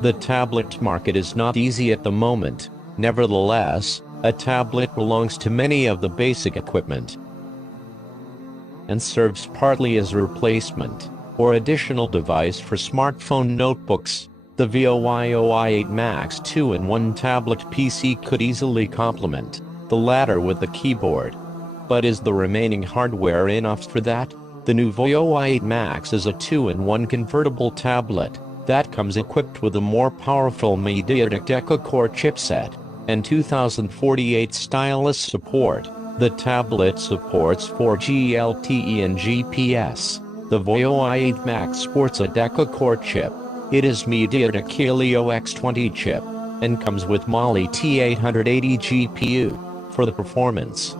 The tablet market is not easy at the moment. Nevertheless, a tablet belongs to many of the basic equipment and serves partly as a replacement or additional device for smartphone notebooks. The VOYO i8 Max 2-in-1 tablet PC could easily complement the latter with the keyboard. But is the remaining hardware enough for that? The new VOYO i8 Max is a 2-in-1 convertible tablet that comes equipped with a more powerful MediaTek Deca core chipset and 2048 stylus support. The tablet supports 4G LTE and GPS. The VOYO i8 Max sports a Deca core chip. It is MediaTek Helio X20 chip and comes with Mali T880 GPU for the performance.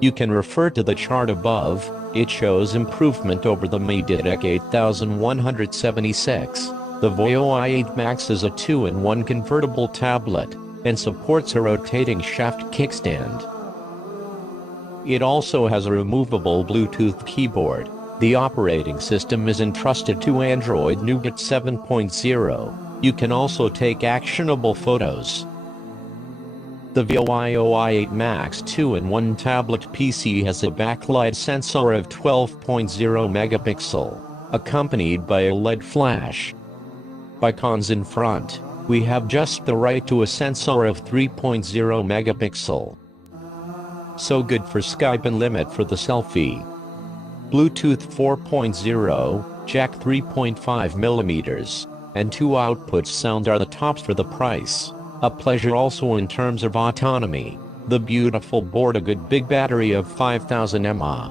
You can refer to the chart above. It shows improvement over the MediaTek 8176. The VOYO i8 Max is a 2-in-1 convertible tablet and supports a rotating shaft kickstand. It also has a removable Bluetooth keyboard. The operating system is entrusted to Android Nougat 7.0. You can also take actionable photos. The VOYO i8 Max 2-in-1 tablet PC has a backlight sensor of 12.0 megapixel, accompanied by a LED flash. By cons in front, we have just the right to a sensor of 3.0 megapixel. So good for Skype and limit for the selfie. Bluetooth 4.0, jack 3.5mm, and 2 outputs sound are the tops for the price. A pleasure also in terms of autonomy. The beautiful board, a good big battery of 5000 mAh.